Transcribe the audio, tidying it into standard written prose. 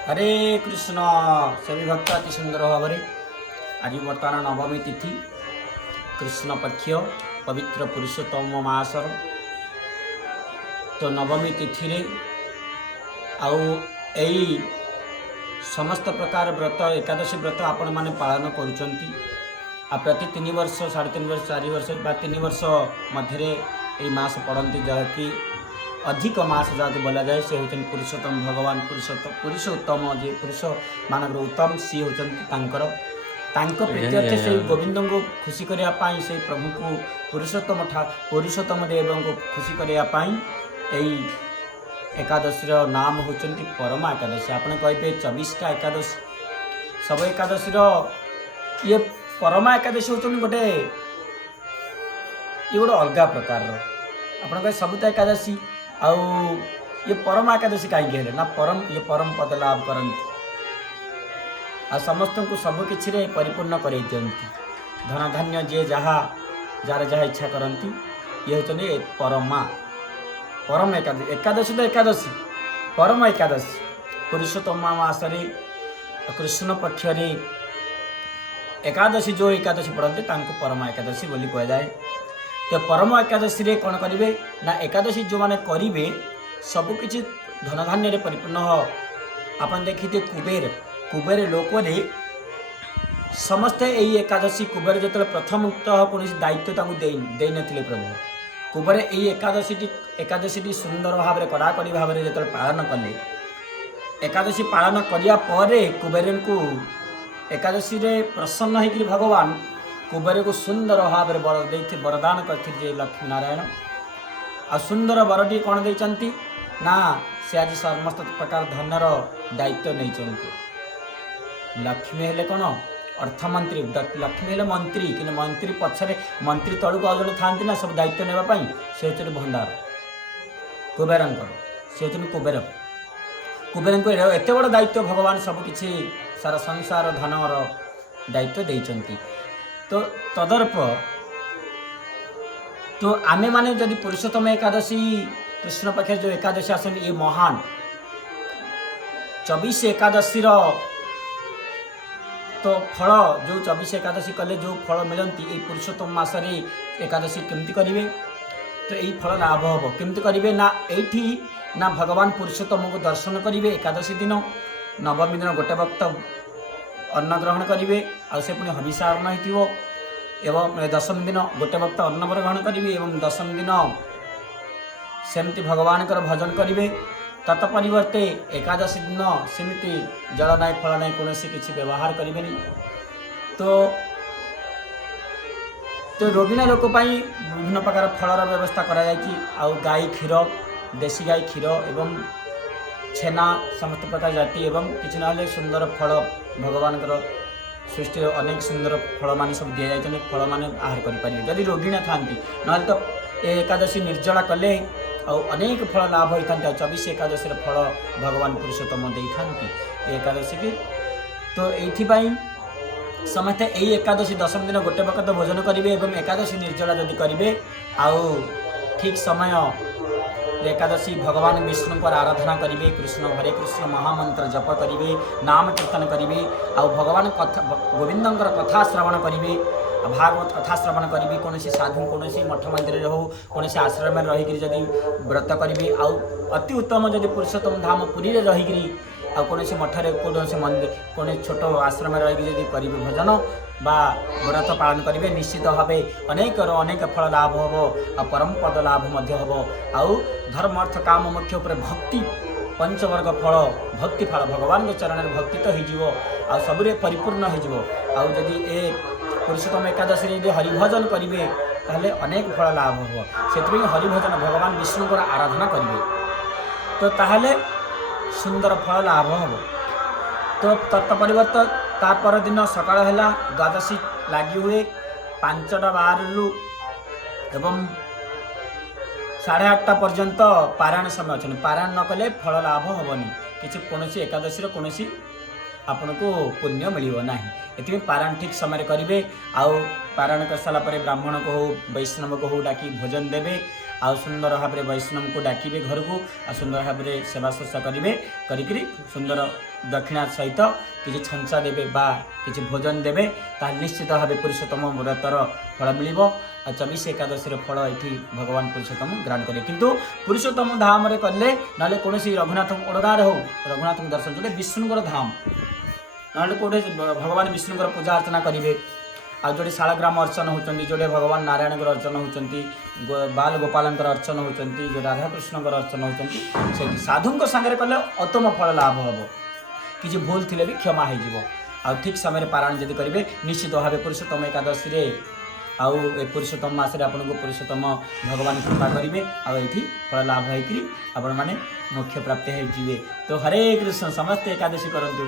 हरे कृष्ण सभी भक्त अति सुंदर भाव में आज बर्तमान नवमी तिथि कृष्ण पक्ष पवित्र पुरुषोत्तम मासर तो नवमी तिथि रे आउ यही समस्त प्रकार व्रत एकादशी व्रत आपण मैंने पालन करुँच प्रति 3 वर्ष 3.5 वर्ष 4 वर्ष 3 वर्ष मध्य मास पढ़ती जहाँकि अधिक मास जहाँ बोला जाए से होती पुरुषोत्तम भगवान पुरुषोत्तम जे पुरुष मानव उत्तम सी होकर प्रीत्यर्थे से गोविंद को खुशी करने से प्रभु को पुरुषोत्तम देव को खुशी करने एकादशी नाम होती परमा एकादशी आपने कहे 24टा एकादशी सब एकादशी ये परमा एकादशी होती गोटे ये गोटे अलग प्रकार आप सबुता एकादशी आउ ये परम एकादशी कहीं ना ये परम पद लाभ करती आ समस्त को सबकि परिपूर्ण कर धन धान्य जी जहाँ जार जहाँ इच्छा करती ये होते परमा परम एकादशी एकादशी तो एकादशी परम एकादशी पुरुषोत्तम मासरे कृष्ण पक्ष एकादशी जो एकादशी पढ़ते परम एकादशी बोली कह जाए तो परम एकादशी रे कौन करेंगे ना एकादशी जो मैंने करेंगे सबकि धन धान्य परिपूर्ण आप देखिए कुबेर लोक समस्ते यही एकादशी कुबेर जो प्रथम कौन दायित्व दे नथिले प्रभु कुबेर यही एकादशी सुंदर भाव में कड़ाकड़ी भाव में जो पालन कले एकादशी पालन करने कुबेर को एकादशी रे प्रसन्न होकर भगवान कुबेर को सुंदर भाव में वरदान करते लक्ष्मी नारायण आ सुंदर वरटी कौन देती ना से आज समस्त प्रकार धनर दायित्व नहीं लक्ष्मी हेले कौन अर्थमंत्री लक्ष्मी हेले मंत्री कि मंत्री पछरे मंत्री तलू आउ जड़े था ना सब दायित्व नापी से होती भंडार कुबेर से होती कुबेर को एत बड़ दायित्व भगवान सबकि सारा संसार धनर दायित्व देते तो तदर्प तो आमे माने जदि पुरुषोत्तम एकादशी कृष्ण पक्ष जो एकादशी आसन ये महान 24 एकादशी तो फल जो 24 एकादशी कले जो फल मिलती ये पुरुषोत्तम मासरे एकादशी केमती करेंगे तो यही फल लाभ हम केमती करेंगे ना ये ना भगवान पुरुषोत्तम को दर्शन करेंगे एकादशी दिन नवमी दिन गोटे वक्त अन्न ग्रहण करेंगे आ से पुणी हविषारण हो एवं दशमी दिन गोटे वक्त अन्न ग्रहण करेंगे एवं दशमी दिन सेमती भगवान भजन करेंगे तत्परिवर्ते एकादशी दिन सेमती जल ना फल ना कौन किसी व्यवहार करेंगे तो रोगिणा लोक विभिन्न प्रकार फलर व्यवस्था कर गाई क्षीर देशी गाई क्षीर एवं छेना समस्त प्रकार जाति एवं किसी ना सुंदर फल भगवान सृष्टि अनेक सुंदर फल मान सब दि जाए फल मान आहार करेंगे जदि रोगिणा था ना तो एकादशी निर्जला कले अनेक फल लाभ होता 24 एकादशी फल भगवान पुरुषोत्तम दे था एकादशी की तो ये समस्ते यही एकादशी दशम दिन गोटे वक्त भोजन करेंगे और एकादशी निर्जला जदि करेंगे आउ ठीक समय एकादशी भगवान विष्णु को आराधना करेंगे कृष्ण हरे कृष्ण महामंत्र जप करेंगे नाम कीर्तन करेंगे आ भगवान कथा गोविंदर कथा श्रवण करेंगे भागवत कथा श्रवण करेंगे कौन साधु कौन मठ मंदिर हो कौन आश्रम में रहीकि जदि व्रत करेंगे आउ अति उत्तम जदि पुरुषोत्तम धाम पुरी में रहीकि आ कौन मठरे कौन मंदिर कौन छोट आश्रम में रहीकि जदि करेंगे भजन बा व्रत पालन करेंगे निश्चित भाव अनेक फल लाभ हम आ परम पद लाभ हम आउ धर्म अर्थ काम मुख्य उपर भक्ति पंचवर्ग फल भक्ति फल भगवान के चरण में भक्ति तो हो सबुरे परिपूर्ण होदी ए पुरुषोत्तम एकादशी यदि हरिभजन करेंगे ताहले अनेक फल लाभ हम से हरिभजन भगवान विष्णु को आराधना करेंगे तो ताहले सुंदर फल लाभ हम तो तत्परिवर्तन तापर दिन सकाळ है द्वादशी लगी हुए 5:12 एवं 8:30 पर्यंत पारायण समय अच्छे पारायण न कले फल लाभ हेनी किसी कौन एकादशी कौन आपन को पुण्य मिलना ये पारायण ठीक समय करेंगे आउ पारायण कर सारापर ब्राह्मण को हो वैष्णव को हो डाकी भोजन देवे ଆଉ ସୁନ୍ଦର ଭାବରେ ବୈଷ୍ଣବଙ୍କୁ ଡାକିବେ ଘରକୁ ଆଉ ସୁନ୍ଦର ଭାବରେ ସେବା ଶୁଶ୍ରୂଷା କରିବେ କରିକିରି ସୁନ୍ଦର ଦକ୍ଷିଣା ସହିତ କିଛି ଛଞ୍ଚା ଦେବେ ବା କିଛି ଭୋଜନ ଦେବେ ତାହେଲେ ନିଶ୍ଚିତ ଭାବେ ପୁରୁଷୋତ୍ତମ ବ୍ରତର ଫଳ ମିଳିବ ଆଉ 24 ଏକାଦଶୀର ଫଳ ଏଠି ଭଗବାନ ପୁରୁଷୋତ୍ତମ ଗ୍ରହଣ କରିବେ। କିନ୍ତୁ ପୁରୁଷୋତ୍ତମ ଧାମରେ କଲେ ନହେଲେ କୌଣସି ରଘୁନାଥ ଓଡ଼ଗାଁରେ ହଉ ରଘୁନାଥଙ୍କୁ ଦର୍ଶନ କଲେ ବିଷ୍ଣୁଙ୍କର ଧାମ ନହେଲେ କେଉଁଠି ଭଗବାନ ବିଷ୍ଣୁଙ୍କର ପୂଜା ଅର୍ଚ୍ଚନା କରିବେ ଆଉ ଯେଉଁଠି ଶାଳଗ୍ରାମ ଅର୍ଚ୍ଚନ ହେଉଛନ୍ତି ଯେଉଁଠି ଭଗବାନ ନାରାୟଣଙ୍କର ଅର୍ଚ୍ଚନ ହେଉଛନ୍ତି ବାଲ ଗୋପାଳଙ୍କର ଅର୍ଚ୍ଚନ ହେଉଛନ୍ତି ଯେଉଁ ରାଧାକୃଷ୍ଣଙ୍କର ଅର୍ଚ୍ଚନ ହେଉଛନ୍ତି ସେଠି ସାଧୁଙ୍କ ସାଙ୍ଗରେ କଲେ ଉତ୍ତମ ଫଳ ଲାଭ ହେବ କିଛି ଭୁଲ ଥିଲେ ବି କ୍ଷମା ହେଇଯିବ ଆଉ ଠିକ୍ ସମୟରେ ପାରାୟଣ ଯଦି କରିବେ ନିଶ୍ଚିତ ଭାବେ ପୁରୁଷୋତ୍ତମ ଏକାଦଶୀରେ ଆଉ ଏ ପୁରୁଷୋତ୍ତମ ମାସରେ ଆପଣଙ୍କୁ ପୁରୁଷୋତ୍ତମ ଭଗବାନ କୃପା କରିବେ ଆଉ ଏଇଠି ଫଳ ଲାଭ ହେଇକରି ଆପଣମାନେ ମୋକ୍ଷ ପ୍ରାପ୍ତି ହେଇଯିବେ। ତ ହରେ କୃଷ୍ଣ ସମସ୍ତେ ଏକାଦଶୀ କରନ୍ତୁ।